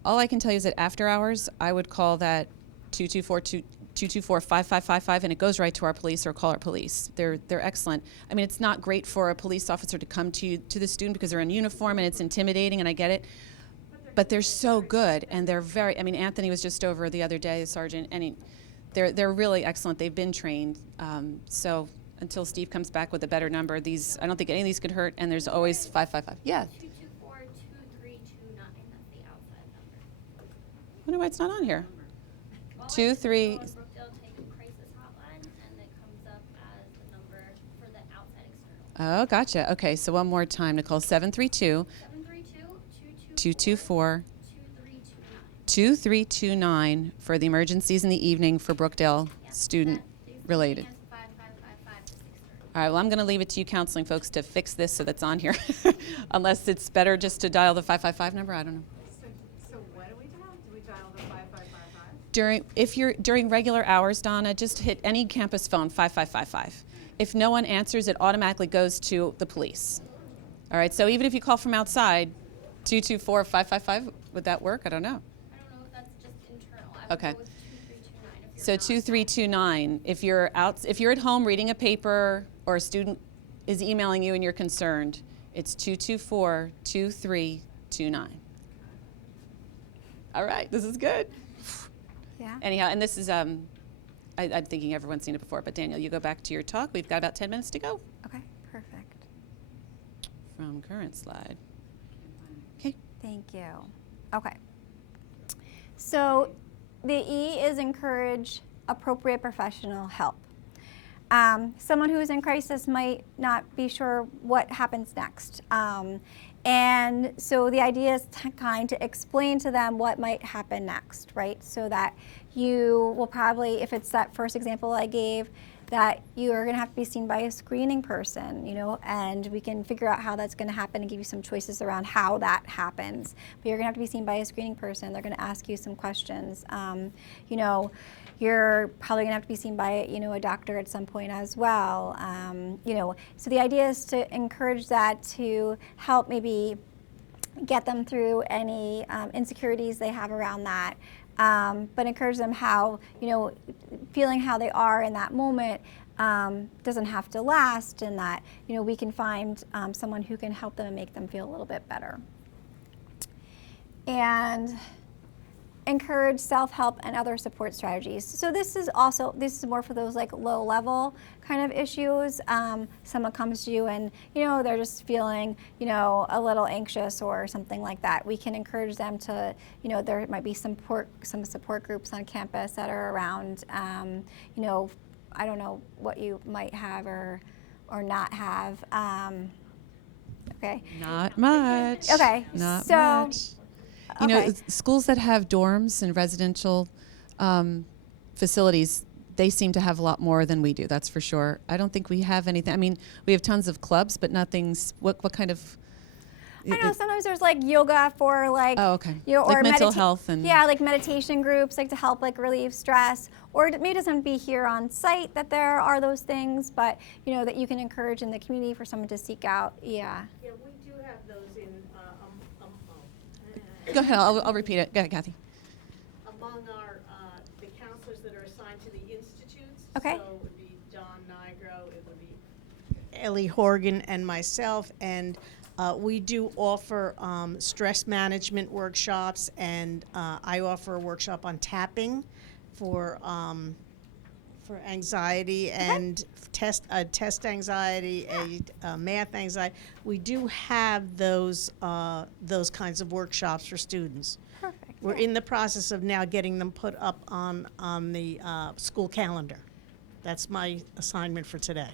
All I can tell you is that after hours, I would call that 224-5555, and it goes right to our police, or call our police. They're excellent. I mean, it's not great for a police officer to come to the student because they're in uniform and it's intimidating, and I get it. But they're so good, and they're very. I mean, Anthony was just over the other day, the sergeant, and they're really excellent. They've been trained. So until Steve comes back with a better number, I don't think any of these could hurt. And there's always 555. Yeah. 224-2329. That's the outside number. I wonder why it's not on here. 23. Brookdale take a crisis hotline, and it comes up as the number for the outside external. Oh, gotcha. Okay, so one more time, Nicole. 732 224 2329 for the emergencies in the evening for Brookdale student related. All right, well, I'm going to leave it to you counseling folks to fix this so that's on here. Unless it's better just to dial the 555 number, I don't know. So what do we dial? Do we dial the 5555? During regular hours, Donna, just hit any campus phone, 5555. If no one answers, it automatically goes to the police. All right, so even if you call from outside, 224-555, would that work? I don't know. I don't know if that's just internal. I would Okay. go with 2329 if you're So not. 2329, if you're at home reading a paper or a student is emailing you and you're concerned, it's 224-2329. All right, this is good. Yeah. Anyhow, and this is, I'm thinking everyone's seen it before, but Danielle, you go back to your talk. We've got about 10 minutes to go Okay, perfect. from current slide. Okay. Thank you. Okay. So the E is encourage appropriate professional help. Someone who is in crisis might not be sure what happens next. And so the idea is to explain to them what might happen next, right? So that you will probably, if it's that first example I gave, that you are going to have to be seen by a screening person, and we can figure out how that's going to happen and give you some choices around how that happens. But you're going to have to be seen by a screening person. They're going to ask you some questions. You're probably going to have to be seen by, a doctor at some point as well. So the idea is to encourage that to help maybe get them through any insecurities they have around that. But encourage them how, feeling how they are in that moment doesn't have to last, and that, we can find someone who can help them and make them feel a little bit better. And encourage self-help and other support strategies. So this is more for those like low-level kind of issues. Someone comes to you and they're just feeling a little anxious or something like that. We can encourage them to there might be some support groups on campus that are around. I don't know what you might have or not have. Okay. Not much. Okay. Not so, much. Okay. Schools that have dorms and residential facilities, they seem to have a lot more than we do, that's for sure. I don't think we have anything. I mean, we have tons of clubs, but nothing's, what kind of? I don't know, sometimes there's like yoga for like, Oh, okay. or Like mental health and. Yeah, like meditation groups, like to help like relieve stress. Or it maybe doesn't be here on site that there are those things, but that you can encourage in the community for someone to seek out. Yeah. Yeah, we do have those in, Go ahead, I'll repeat it. Go ahead, Kathy. among our, the counselors that are assigned to the institutes. Okay. So it would be Don Nigro, it would be Ellie Horgan and myself, and we do offer stress management workshops, and I offer a workshop on tapping for anxiety and test anxiety, a math anxiety. We do have those kinds of workshops for students. Perfect. We're in the process of now getting them put up on the school calendar. That's my assignment for today.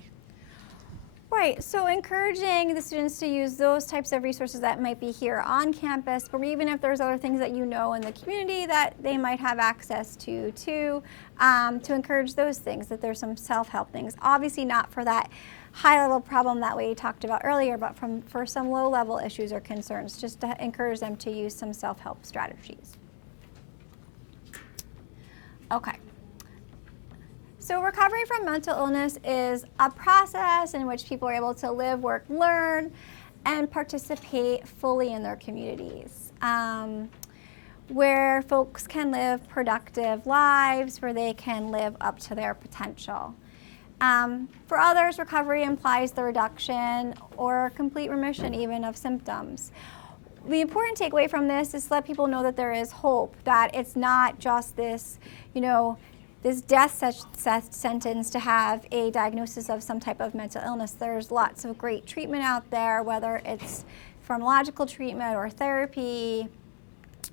Right, so encouraging the students to use those types of resources that might be here on campus, but even if there's other things that in the community that they might have access to encourage those things, that there's some self-help things. Obviously not for that high-level problem that we talked about earlier, but for some low-level issues or concerns, just to encourage them to use some self-help strategies. Okay. So recovery from mental illness is a process in which people are able to live, work, learn, and participate fully in their communities, where folks can live productive lives, where they can live up to their potential. For others, recovery implies the reduction or complete remission even of symptoms. The important takeaway from this is to let people know that there is hope, that it's not just this, this death sentence to have a diagnosis of some type of mental illness. There's lots of great treatment out there, whether it's pharmacological treatment or therapy,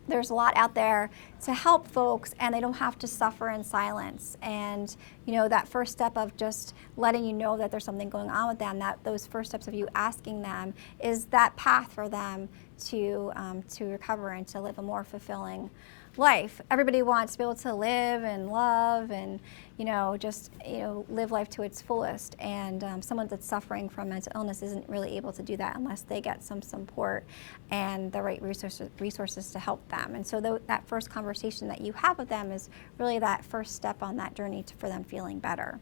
there's a lot out there to help folks, and they don't have to suffer in silence. And that first step of just letting you know that there's something going on with them, that those first steps of you asking them is that path for them to recover and to live a more fulfilling life. Everybody wants to be able to live and love and just live life to its fullest, and someone that's suffering from mental illness isn't really able to do that unless they get some support and the right resources to help them. And so that first conversation that you have with them is really that first step on that journey for them feeling better.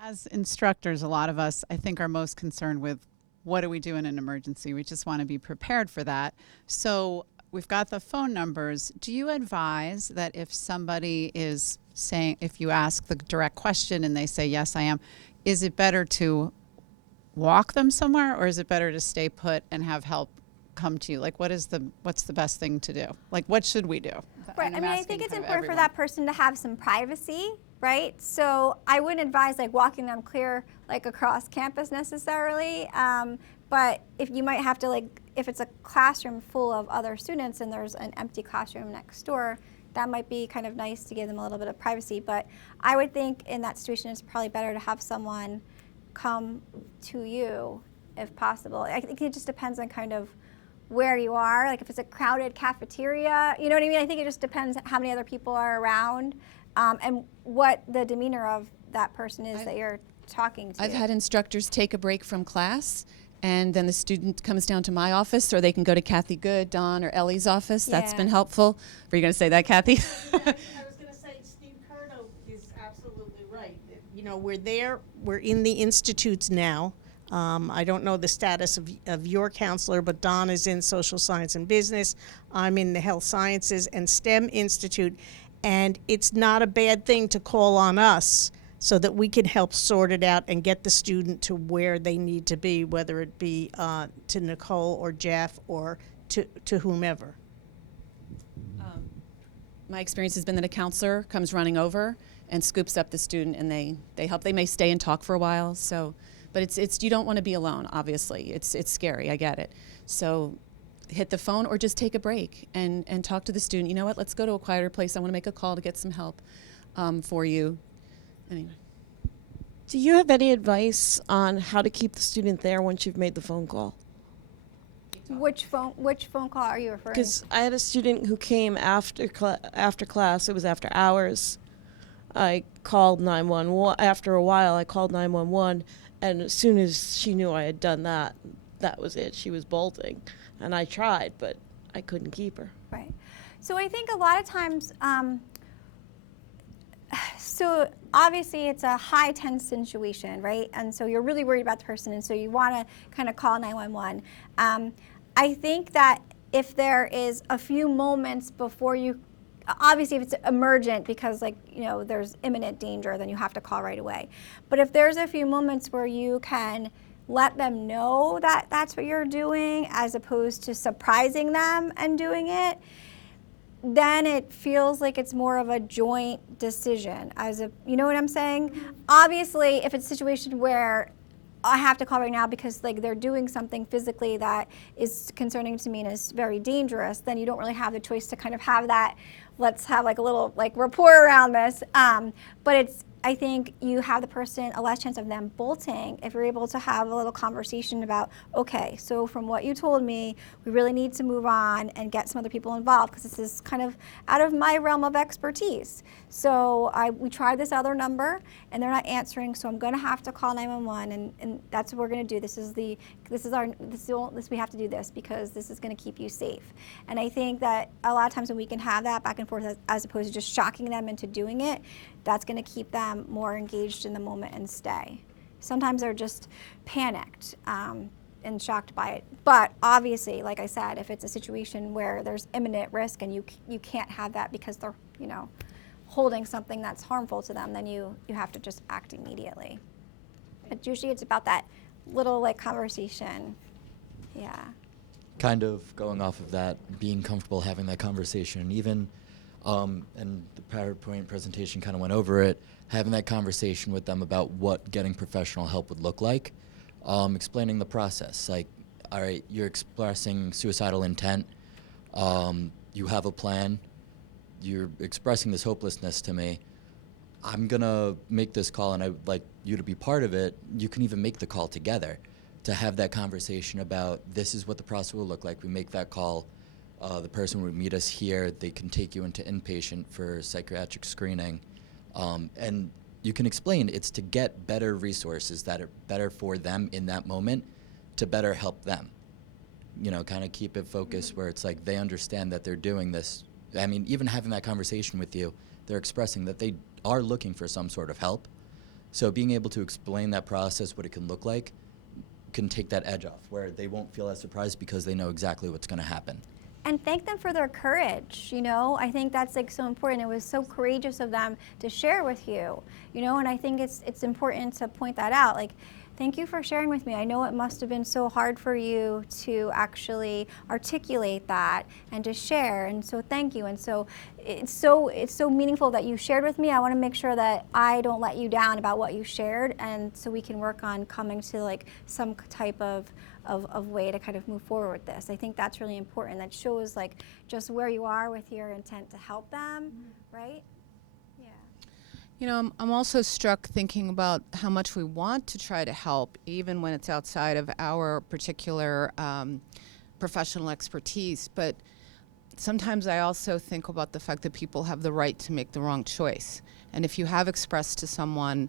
As instructors, a lot of us, I think, are most concerned with what do we do in an emergency. We just want to be prepared for that. So we've got the phone numbers. Do you advise that if somebody is saying, if you ask the direct question and they say, yes, I am, is it better to walk them somewhere, or is it better to stay put and have help come to you? Like, what's the best thing to do? Like, what should we do? Right. I mean, I think it's important for that person to have some privacy, right? So I wouldn't advise walking them clear across campus necessarily. But if you might have to if it's a classroom full of other students and there's an empty classroom next door, that might be kind of nice to give them a little bit of privacy. But I would think in that situation it's probably better to have someone come to you if possible. I think it just depends on kind of where you are. Like if it's a crowded cafeteria, you know what I mean? I think it just depends how many other people are around and what the demeanor of that person is that you're talking to. I've had instructors take a break from class, and then the student comes down to my office, or they can go to Kathy Good, Dawn, or Ellie's office. That's been helpful. Were you going to say that, Kathy? I was going to say Steve Curto is absolutely right. We're there. We're in the institutes now. I don't know the status of your counselor, but Dawn is in social science and business. I'm in the health sciences and STEM Institute. And it's not a bad thing to call on us so that we can help sort it out and get the student to where they need to be, whether it be to Nicole or Jeff or to whomever. My experience has been that a counselor comes running over and scoops up the student, and they help. They may stay and talk for a while. So, but it's you don't want to be alone. Obviously, it's scary. I get it. So, hit the phone or just take a break and talk to the student. You know what? Let's go to a quieter place. I want to make a call to get some help for you. Anyway. Do you have any advice on how to keep the student there once you've made the phone call? Which phone call are you referring to? Because I had a student who came after class. It was after hours. I called 911. After a while, I called 911, and as soon as she knew I had done that, that was it. She was bolting, and I tried, but I couldn't keep her. Right. So I think a lot of times, so obviously it's a high tense situation, right? And so you're really worried about the person, and so you want to kind of call 911. I think that if there is a few moments before you, obviously if it's emergent because there's imminent danger, then you have to call right away. But if there's a few moments where you can let them know that that's what you're doing as opposed to surprising them and doing it, then it feels like it's more of a joint decision. You know what I'm saying? Obviously, if it's a situation where I have to call right now because they're doing something physically that is concerning to me and is very dangerous, then you don't really have the choice to kind of have that, let's have a little rapport around this. But I think you have the person a less chance of them bolting if you're able to have a little conversation about, okay, so from what you told me, we really need to move on and get some other people involved because this is kind of out of my realm of expertise. So we tried this other number and they're not answering, so I'm going to have to call 911, and that's what we're going to do. We have to do this because this is going to keep you safe. And I think that a lot of times when we can have that back and forth as opposed to just shocking them into doing it, that's going to keep them more engaged in the moment and stay. Sometimes they're just panicked and shocked by it. But obviously, like I said, if it's a situation where there's imminent risk and you can't have that because they're holding something that's harmful to them, then you have to just act immediately. But usually it's about that little conversation. Yeah. Kind of going off of that, being comfortable having that conversation, even and the PowerPoint presentation kind of went over it, having that conversation with them about what getting professional help would look like, explaining the process. All right, you're expressing suicidal intent. you have a plan, you're expressing this hopelessness to me, I'm gonna make this call and I would like you to be part of it. You can even make the call together to have that conversation about this is what the process will look like. We make that call. The person would meet us here. They can take you into inpatient for psychiatric screening. And you can explain it's to get better resources that are better for them in that moment to better help them. You know, kind of keep it focused where it's like they understand that they're doing this. I mean, even having that conversation with you, they're expressing that they are looking for some sort of help. So being able to explain that process, what it can look like, can take that edge off where they won't feel as surprised because they know exactly what's going to happen. And thank them for their courage, you know. I think that's like so important. It was so courageous of them to share with you, you know, and I think it's important to point that out. Like, thank you for sharing with me. I know it must have been so hard for you to actually articulate that and to share, and so thank you. And so it's so meaningful that you shared with me. I want to make sure that I don't let you down about what you shared, and so we can work on coming to like some type of way to kind of move forward with this. I think that's really important. That shows like just where you are with your intent to help them, right? Yeah. You know, I'm also struck thinking about how much we want to try to help, even when it's outside of our particular professional expertise. But sometimes I also think about the fact that people have the right to make the wrong choice. And if you have expressed to someone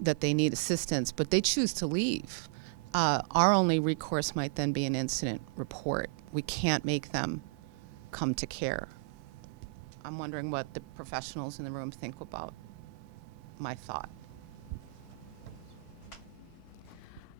that they need assistance, but they choose to leave, our only recourse might then be an incident report. We can't make them come to care. I'm wondering what the professionals in the room think about my thought.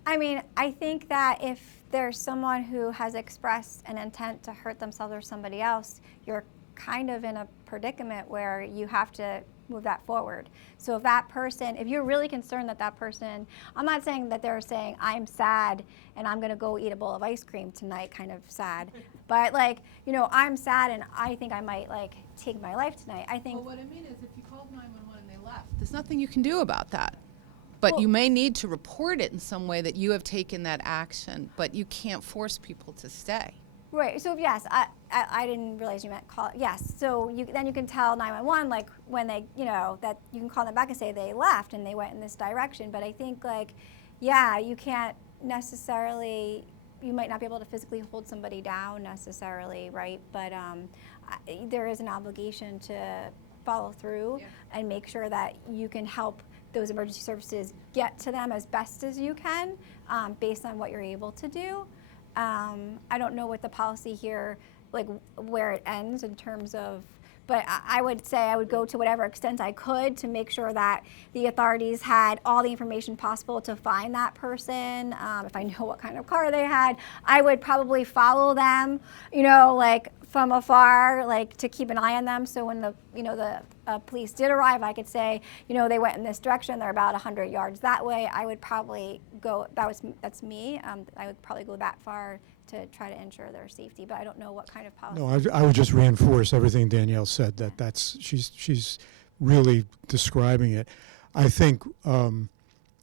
I mean, I think that if there's someone who has expressed an intent to hurt themselves or somebody else, you're kind of in a predicament where you have to move that forward. So if that person, if you're really concerned that that person, I'm not saying that they're saying, I'm sad and I'm gonna go eat a bowl of ice cream tonight, kind of sad, but like, you know, I'm sad and I think I might like take my life tonight. I think. Well, what I mean is if you called 911 and they left, there's nothing you can do about that. But Well, you may need to report it in some way that you have taken that action, but you can't force people to stay. Right. So yes, I didn't realize you meant call. Yes. So then you can tell 911 like when they, you know, that you can call them back and say they left and they went in this direction. But I think like, yeah, you can't necessarily. You might not be able to physically hold somebody down necessarily, right? But there is an obligation to follow through and make sure that you can help those emergency services get to them as best as you can, based on what you're able to do. I don't know what the policy here, like where it ends in terms of, but I would say I would go to whatever extent I could to make sure that the authorities had all the information possible to find that person. If I know what kind of car they had, I would probably follow them, you know, like from afar, like to keep an eye on them. So when the, you know, the police did arrive, I could say, you know, they went in this direction. They're about 100 yards that way. I would probably go. That's me. I would probably go that far to try to ensure their safety. But I don't know what kind of policy. No, I would just reinforce everything Danielle said. That's she's really describing it. I think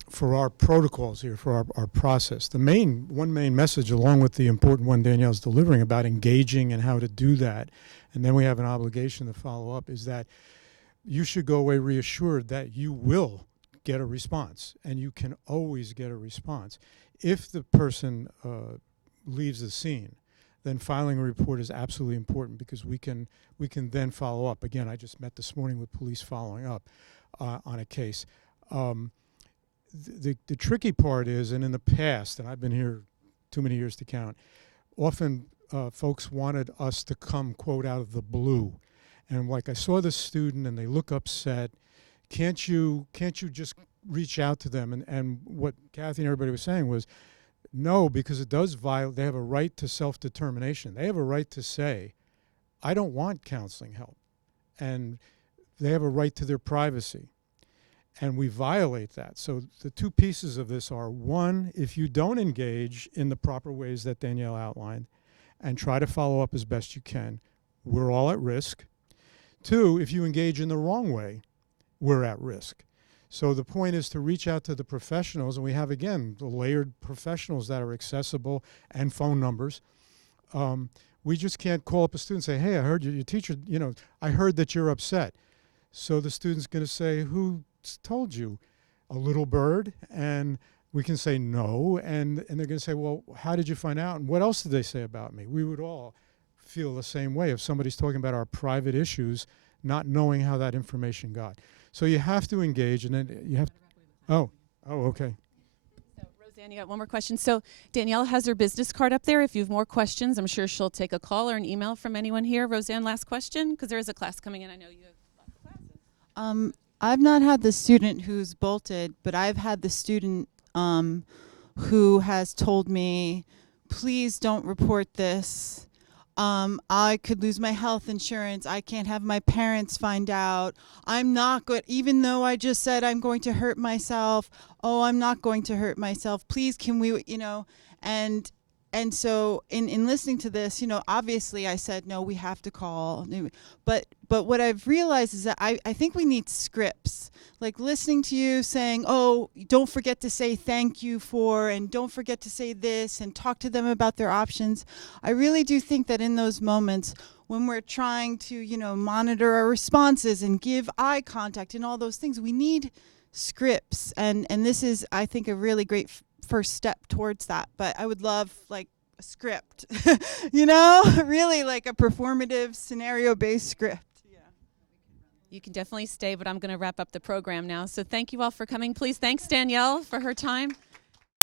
for our protocols here, for our process, one main message, along with the important one Danielle's delivering about engaging and how to do that, and then we have an obligation to follow up, is that you should go away reassured that you will get a response, and you can always get a response. If the person leaves the scene, then filing a report is absolutely important because we can then follow up. Again, I just met this morning with police following up on a case. The tricky part is, and in the past, and I've been here too many years to count, often folks wanted us to come, quote, out of the blue. And like I saw this student and they look upset, can't you just reach out to them? And what Kathy and everybody was saying was, no, because it does violate, they have a right to self-determination. They have a right to say, I don't want counseling help. And they have a right to their privacy. And we violate that. So the two pieces of this are, one, if you don't engage in the proper ways that Danielle outlined and try to follow up as best you can, we're all at risk. Two, if you engage in the wrong way, we're at risk. So the point is to reach out to the professionals, and we have, again, the layered professionals that are accessible and phone numbers. We just can't call up a student and say, hey, I heard your teacher, I heard that you're upset. So the student's going to say, who told you? A little bird? And we can say no, and they're going to say, well, how did you find out? And what else did they say about me? We would all feel the same way if somebody's talking about our private issues, not knowing how that information got. So you have to engage, and then you have okay. So Roseanne, you got one more question. So Danielle has her business card up there. If you have more questions, I'm sure she'll take a call or an email from anyone here. Roseanne, last question, because there is a class coming in. I know you have lots of classes. I've not had the student who's bolted, but I've had the student who has told me, please don't report this. I could lose my health insurance. I can't have my parents find out. I'm not good, even though I just said I'm going to hurt myself. Oh, I'm not going to hurt myself. Please, can we, and so in listening to this, obviously I said, no, we have to call. But what I've realized is that I think we need scripts. Like listening to you saying, oh, don't forget to say thank you for, and don't forget to say this, and talk to them about their options. I really do think that in those moments when we're trying to, monitor our responses and give eye contact and all those things, we need scripts. And this is, I think, a really great first step towards that. But I would love like a script, really like a performative scenario-based script. You can definitely stay, but I'm going to wrap up the program now. So thank you all for coming. Please, thanks Danielle for her time.